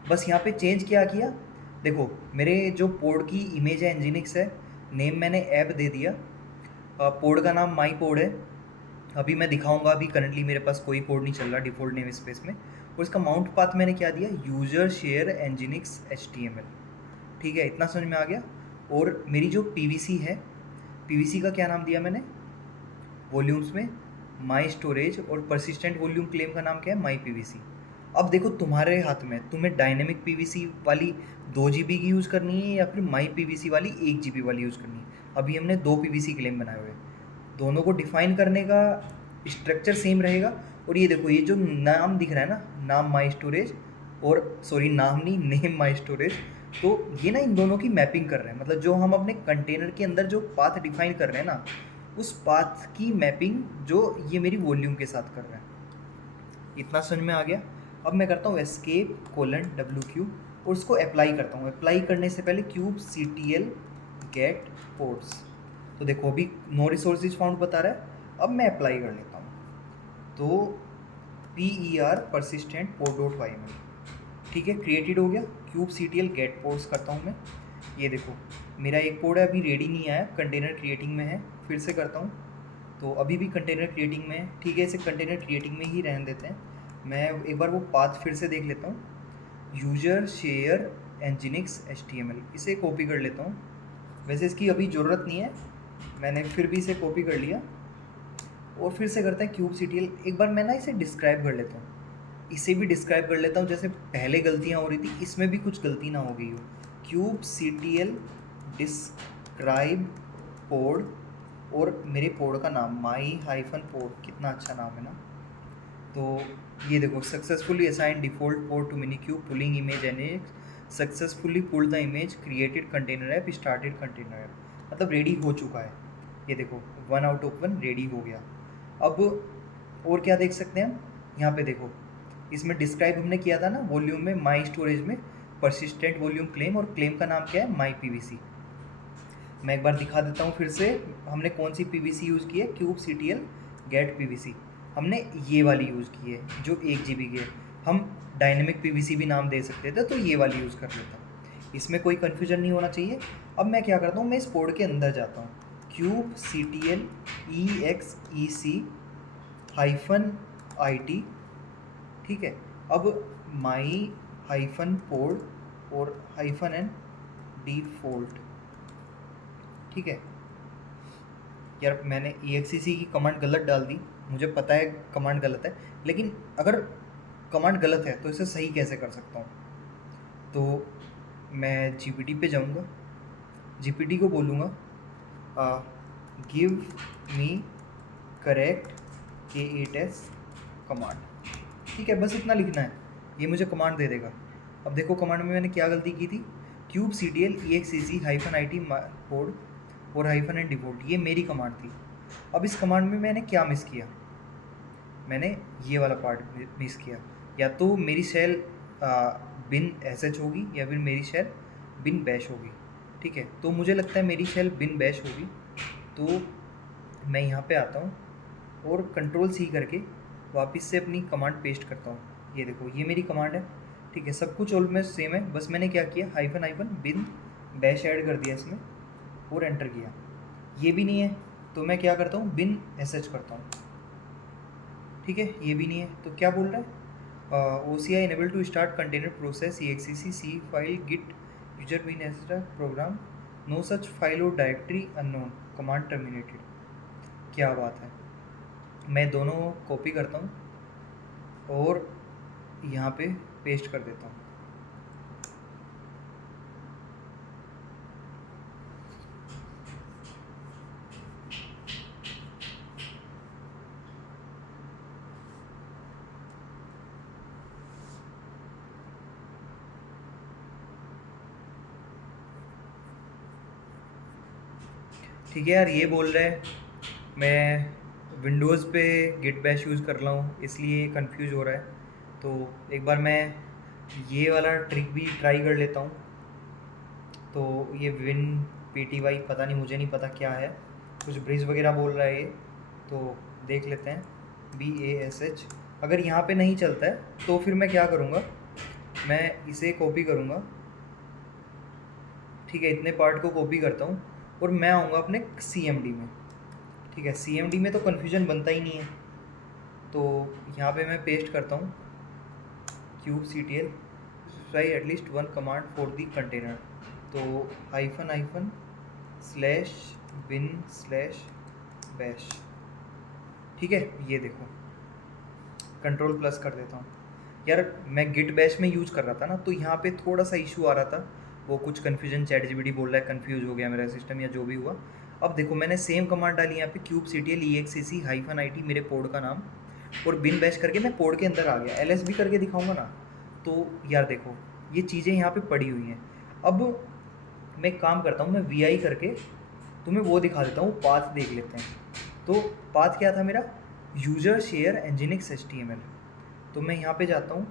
बस यहाँ पे चेंज क्या किया, देखो मेरे जो पोड की इमेज है एनजीनिक्स है, नेम मैंने ऐप दे दिया, पोड का नाम माई पोड है। अभी मैं दिखाऊंगा, अभी करंटली मेरे पास कोई पोड नहीं चल रहा डिफ़ॉल्ट नेम स्पेस में। और इसका माउंट पाथ मैंने क्या दिया, यूजर शेयर एनजीनिक्स HTML। ठीक है, इतना समझ में आ गया। और मेरी जो पीवीसी है पीवीसी का क्या नाम दिया मैंने वॉल्यूम्स में, माई स्टोरेज, और परसिस्टेंट वॉल्यूम क्लेम का नाम क्या है, माई पीवीसी। अब देखो तुम्हारे हाथ में, तुम्हें डायनेमिक पीवीसी वाली 2 GB की यूज़ करनी है या फिर माई पीवीसी वाली 1 GB वाली यूज़ करनी है। अभी हमने 2 पीवीसी क्लेम बनाए हुए हैं, दोनों को डिफाइन करने का स्ट्रक्चर सेम रहेगा। और ये देखो, ये जो नाम दिख रहा है ना, नाम माई स्टोरेज, और सॉरी नाम नहीं, नेम माई स्टोरेज, तो ये ना इन दोनों की मैपिंग कर रहे हैं। मतलब जो हम अपने कंटेनर के अंदर जो पाथ डिफाइन कर रहे हैं ना, उस पाथ की मैपिंग जो ये मेरी वॉल्यूम के साथ कर रहा है। इतना समझ में आ गया। अब मैं करता हूँ एस्केप :WQ और उसको अप्लाई करता हूँ। अप्लाई करने से पहले kubectl get ports, तो देखो अभी नो रिसोर्सेज फाउंड बता रहा है। अब मैं अप्लाई कर लेता हूँ, तो per persistent port.yml, ठीक है, क्रिएटेड हो गया। kubectl get ports करता हूँ मैं। ये देखो मेरा एक पोर्ट है, अभी रेडी नहीं आया, कंटेनर क्रिएटिंग में है। फिर से करता हूँ, तो अभी भी कंटेनर क्रिएटिंग में है, ठीक है, इसे कंटेनर क्रिएटिंग में ही रहने देते हैं। मैं एक बार वो पाथ फिर से देख लेता हूँ, यूजर शेयर nginx html, इसे कॉपी कर लेता हूँ। वैसे इसकी अभी ज़रूरत नहीं है, मैंने फिर भी इसे कॉपी कर लिया। और फिर से करते हैं kubectl। एक बार मैं ना इसे डिस्क्राइब कर लेता हूँ, इसे भी डिस्क्राइब कर लेता हूँ, जैसे पहले गलतियाँ हो रही थी इसमें भी कुछ गलती ना हो गई हो। kubectl डिस्क्राइब पोड, और मेरे पोड का नाम my-pod, कितना अच्छा नाम है ना। तो ये देखो, successfully assign default pod to minikube, pulling image nginx, successfully pull the image, created container app, started container app, मतलब रेडी हो चुका है। ये देखो 1 out of 1 रेडी हो गया। अब और क्या देख सकते हैं हम, यहाँ पे देखो, इसमें डिस्क्राइब हमने किया था ना वॉल्यूम में, माई स्टोरेज में परसिस्टेंट वॉल्यूम क्लेम, और क्लेम का नाम क्या है, माई पीवीसी। मैं एक बार दिखा देता हूँ फिर से, हमने कौन सी पीवीसी यूज़ की है, kubectl get पीवीसी, हमने ये वाली यूज़ की है जो 1 GB की है। हम डायनेमिक पीवीसी भी नाम दे सकते थे, तो ये वाली यूज़ कर लेता हूँ, इसमें कोई कन्फ्यूजन नहीं होना चाहिए। अब मैं क्या करता हूँ, मैं इस पोर्ट के अंदर जाता हूँ, kubectl exec-it, ठीक है। अब my-pod और -n डिफ़ॉल्ट, ठीक है। यार मैंने exec की कमांड गलत डाल दी, मुझे पता है कमांड गलत है, लेकिन अगर कमांड गलत है तो इसे सही कैसे कर सकता हूँ। तो मैं GPT पे जाऊँगा, GPT को बोलूँगा give me correct K8s command, ठीक है, बस इतना लिखना है, ये मुझे कमांड दे देगा। अब देखो कमांड में मैंने क्या गलती की थी, kubectl exec-it pod और -n डिफ़ॉल्ट, ये मेरी कमांड थी। अब इस कमांड में मैंने क्या मिस किया, मैंने ये वाला पार्ट मिस किया। या तो मेरी शेल बिन sh होगी, या फिर मेरी शेल बिन बैश होगी, ठीक है। तो मुझे लगता है मेरी शेल बिन बैश होगी, तो मैं यहाँ पे आता हूँ और Ctrl+C करके वापस से अपनी कमांड पेस्ट करता हूँ। ये देखो, ये मेरी कमांड है, ठीक है, सब कुछ ऑलमोस्ट सेम है, बस मैंने क्या किया, -, बिन बैश ऐड कर दिया इसमें और एंटर किया। ये भी नहीं है तो मैं क्या करता हूँ, बिन sh करता हूँ, ठीक है, ये भी नहीं है तो क्या बोल रहा है, OCI unable to start container process exec c file git user bin edge program, no such file और डायरेक्टरी अननोन, कमांड टर्मिनेटेड। क्या बात है, मैं दोनों कॉपी करता हूँ और यहाँ पे पेस्ट कर देता हूँ। ठीक है यार, ये बोल रहे हैं मैं विंडोज़ पे गिट बैश यूज़ कर रहा हूँ, इसलिए कंफ्यूज हो रहा है। तो एक बार मैं ये वाला ट्रिक भी ट्राई कर लेता हूँ। तो ये विन pty, पता नहीं, मुझे नहीं पता क्या है, कुछ ब्रिज वगैरह बोल रहा है ये, तो देख लेते हैं, BASH। अगर यहाँ पे नहीं चलता है तो फिर मैं क्या करूँगा, मैं इसे कॉपी करूँगा, ठीक है, इतने पार्ट को कॉपी करता हूँ और मैं आऊँगा अपने CMD में, ठीक है। CMD में तो कन्फ्यूजन बनता ही नहीं है, तो यहाँ पे मैं पेस्ट करता हूँ kubectl try at least one command for the container, तो -// bin स्लैश बैश। ठीक है, ये देखो कंट्रोल प्लस कर देता हूँ। यार मैं गिट बैश में यूज़ कर रहा था ना, तो यहाँ पे थोड़ा सा इशू आ रहा था, वो कुछ कन्फ्यूजन, चैट जीपीटी बोल रहा है कन्फ्यूज हो गया मेरा सिस्टम या जो भी हुआ। अब देखो मैंने सेम कमांड डाली यहाँ पे kubectl exec-it मेरे पोर्ट का नाम, और बिन बैश करके मैं पोर्ट के अंदर आ गया। एल भी करके दिखाऊंगा ना, तो यार देखो ये चीज़ें यहाँ पे पड़ी हुई हैं। अब मैं एक काम करता हूँ, मैं vi करके तुम्हें वो दिखा देता हूँ, पाथ देख लेते हैं। तो पाथ क्या था मेरा, यूजर शेयर एनजिनिक्स HTML। तो मैं यहाँ पे जाता हूँ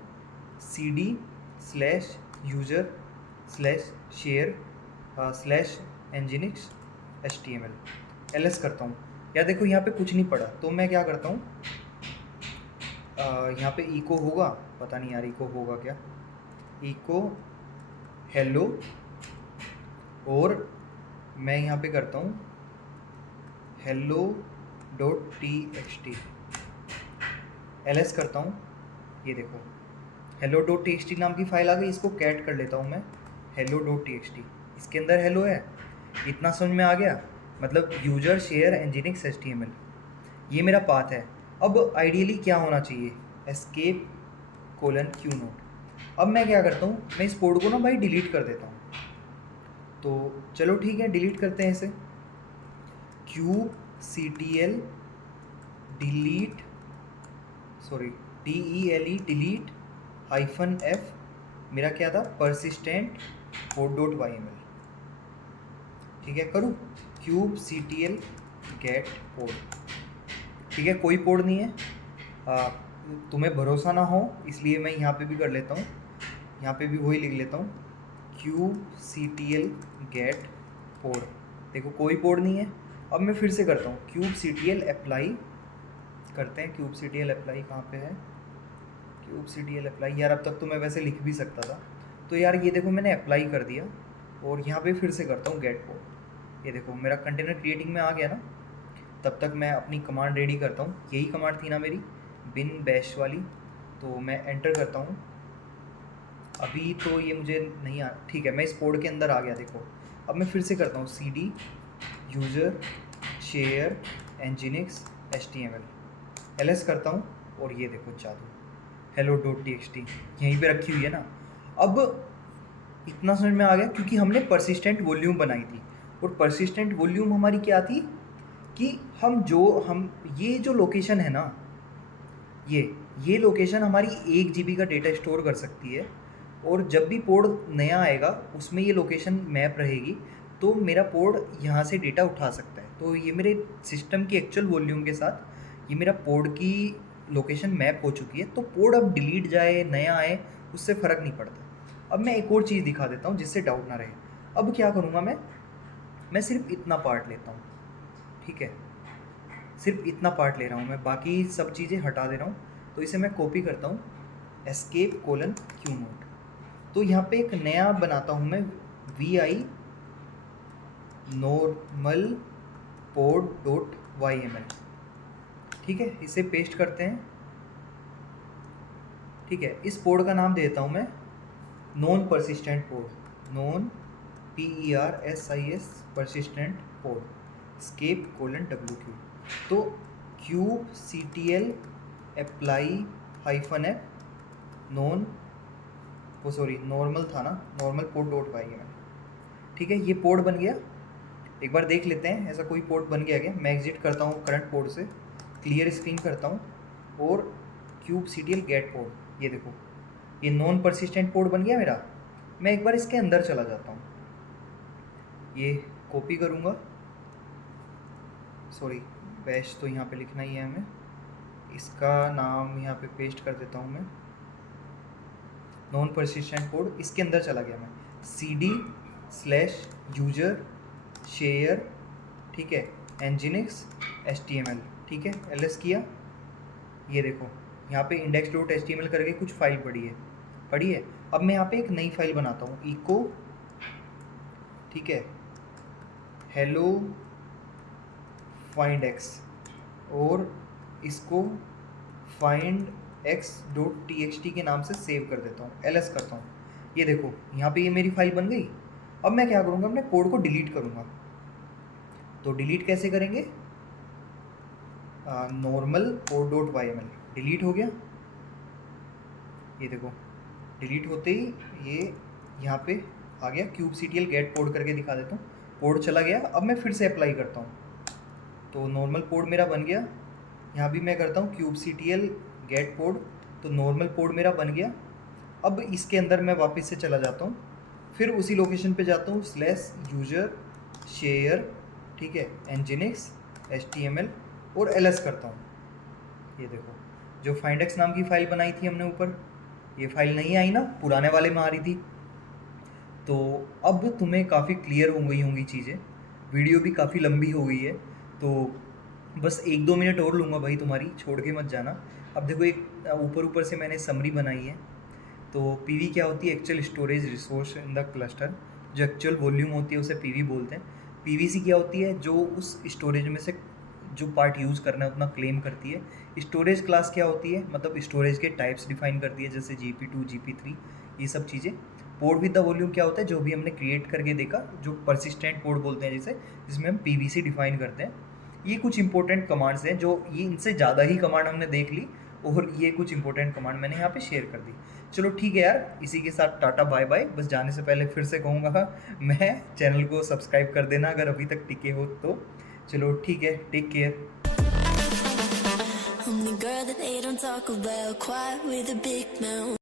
cd slash user slash share slash nginx HTML ls करता हूँ। यार देखो यहाँ पे कुछ नहीं पड़ा, तो मैं क्या करता हूँ, यहाँ पे इको होगा, पता नहीं यार इको होगा क्या, इको हेलो, और मैं यहाँ पे करता हूँ hello.txt ls करता हूँ। ये देखो hello.txt नाम की फाइल आ गई, इसको कैट कर लेता हूँ मैं, hello.txt, इसके अंदर हेलो है। इतना समझ में आ गया, मतलब यूजर शेयर एनजिनिक्स HTML, ये मेरा पाथ है। अब आइडियली क्या होना चाहिए, escape:q नोट। अब मैं क्या करता हूँ, मैं इस कोड को ना भाई डिलीट कर देता हूँ। तो चलो ठीक है, डिलीट करते हैं इसे, kubectl delete, sorry DELE delete -f, मेरा क्या था, persistent code.yml। ठीक है, करूँ kubectl get code। ठीक है, कोई कोड नहीं है, तुम्हें भरोसा ना हो इसलिए मैं यहाँ पे भी कर लेता हूँ, यहाँ पे भी वही लिख लेता हूँ kubectl get code। देखो कोई कोड नहीं है। अब मैं फिर से करता हूँ kubectl apply करते हैं, kubectl apply कहाँ पे है, kubectl apply। यार अब तक तो मैं वैसे लिख भी सकता था, तो यार ये देखो मैंने अप्लाई कर दिया, और यहाँ पे फिर से करता हूँ गेट कोड। ये देखो मेरा कंटेनर क्रिएटिंग में आ गया ना। तब तक मैं अपनी कमांड रेडी करता हूँ, यही कमांड थी ना मेरी बिन बैश वाली, तो मैं एंटर करता हूँ। अभी तो ये मुझे नहीं आ, ठीक है मैं इस कोड के अंदर आ गया। देखो अब मैं फिर से करता हूँ cd user share nginx HTML ls करता हूँ, और ये देखो जादू hello.txt यहीं पे रखी हुई है ना। अब इतना समझ में आ गया, क्योंकि हमने परसिस्टेंट वॉल्यूम बनाई थी, और परसिस्टेंट वॉल्यूम हमारी क्या थी कि हम ये जो लोकेशन है ना, ये लोकेशन हमारी 1 GB का डेटा स्टोर कर सकती है, और जब भी पोर्ट नया आएगा उसमें ये लोकेशन मैप रहेगी, तो मेरा पोर्ट यहाँ से डेटा उठा सकता है। तो ये मेरे सिस्टम की एक्चुअल वॉल्यूम के साथ ये मेरा पोर्ट की लोकेशन मैप हो चुकी है। तो पोर्ट अब डिलीट जाए नया आए उससे फ़र्क नहीं पड़ता। अब मैं एक और चीज़ दिखा देता हूँ जिससे डाउट ना रहे। अब क्या करूँगा, मैं सिर्फ इतना पार्ट लेता हूँ, ठीक है, सिर्फ इतना पार्ट ले रहा हूँ मैं, बाकी सब चीज़ें हटा दे रहा हूँ। तो इसे मैं कॉपी करता हूँ, escape:q नोट। तो यहाँ पे एक नया बनाता हूँ मैं, vi normal pod.yml। ठीक है, इसे पेस्ट करते हैं। ठीक है, इस पोड का नाम देता हूँ मैं नॉन परसिस्टेंट पोड, नॉन PERSIS परसिस्टेंट पोड escape:wq। तो kubectl apply -f नॉन, वो सॉरी नॉर्मल था ना, नॉर्मल pod.yml। ठीक है, ये पोड बन गया। एक बार देख लेते हैं ऐसा कोई पोर्ट बन गया क्या। मैं एग्जिट करता हूँ करंट पोर्ट से, क्लियर स्क्रीन करता हूँ, और kubectl गेट पोर्ट, ये देखो ये नॉन परसिस्टेंट पोर्ट बन गया मेरा। मैं एक बार इसके अंदर चला जाता हूँ, ये कॉपी करूँगा, सॉरी बैश तो यहाँ पे लिखना ही है हमें, इसका नाम यहाँ पे पेस्ट कर देता हूँ मैं, नॉन परसिस्टेंट पोर्ट। इसके अंदर चला गया मैं, cd स्लैश यूजर शेयर, ठीक है, एनजिनिक्स HTML, ठीक है, ls किया। ये देखो यहाँ पे index.html करके कुछ फाइल पड़ी है। अब मैं यहाँ पे एक नई फाइल बनाता हूँ, इको, ठीक है, hello find x, और इसको findx.txt के नाम से सेव कर देता हूँ, ls करता हूँ। ये देखो यहाँ पे ये मेरी फाइल बन गई। अब मैं क्या करूँगा, अपने कोड को डिलीट करूँगा। तो डिलीट कैसे करेंगे, normal code dot Y M L delete हो गया। ये देखो डिलीट होते ही ये यहाँ पे आ गया, kubectl गेट पोड करके दिखा देता हूँ, पोड चला गया। अब मैं फिर से अप्लाई करता हूँ, तो नॉर्मल पोड मेरा बन गया। यहाँ भी मैं करता हूँ kubectl गेट पोड, तो नॉर्मल पोड मेरा बन गया। अब इसके अंदर मैं वापस से चला जाता हूँ, फिर उसी लोकेशन पे जाता हूँ /user share, ठीक है, nginx html और ls करता हूँ। ये देखो जो findx नाम की फ़ाइल बनाई थी हमने ऊपर, ये फाइल नहीं आई ना, पुराने वाले में आ रही थी। तो अब तुम्हें काफ़ी क्लियर हो गई होंगी चीज़ें, वीडियो भी काफ़ी लंबी हो गई है, तो बस 1-2 मिनट और लूँगा भाई तुम्हारी, छोड़ के मत जाना। अब देखो एक ऊपर ऊपर से मैंने समरी बनाई है। तो पीवी क्या होती है, actual storage resource in the cluster, जो एक्चुअल वॉल्यूम होती है उसे पीवी बोलते हैं। पीवीसी क्या होती है, जो उस स्टोरेज में से जो पार्ट यूज़ करना है उतना क्लेम करती है। स्टोरेज क्लास क्या होती है, मतलब स्टोरेज के टाइप्स डिफाइन करती है, जैसे GP2 GP3 ये सब चीज़ें। पोर्ट विद द वॉल्यूम क्या होता है, जो भी हमने क्रिएट करके देखा, जो परसिस्टेंट पोर्ट बोलते हैं जिसे, जिसमें हम पीवीसी डिफाइन करते हैं। ये कुछ इंपॉर्टेंट कमांड्स हैं, जो ये इनसे ज़्यादा ही कमांड हमने देख ली, और ये कुछ इंपॉर्टेंट कमांड मैंने यहाँ पे शेयर कर दी। चलो ठीक है यार, इसी के साथ टाटा बाय बाय। बस जाने से पहले फिर से कहूँगा, मैं चैनल को सब्सक्राइब कर देना अगर अभी तक टिके हो तो। चलो ठीक है, take care. Only girl that they don't talk about, quiet with a big mouth.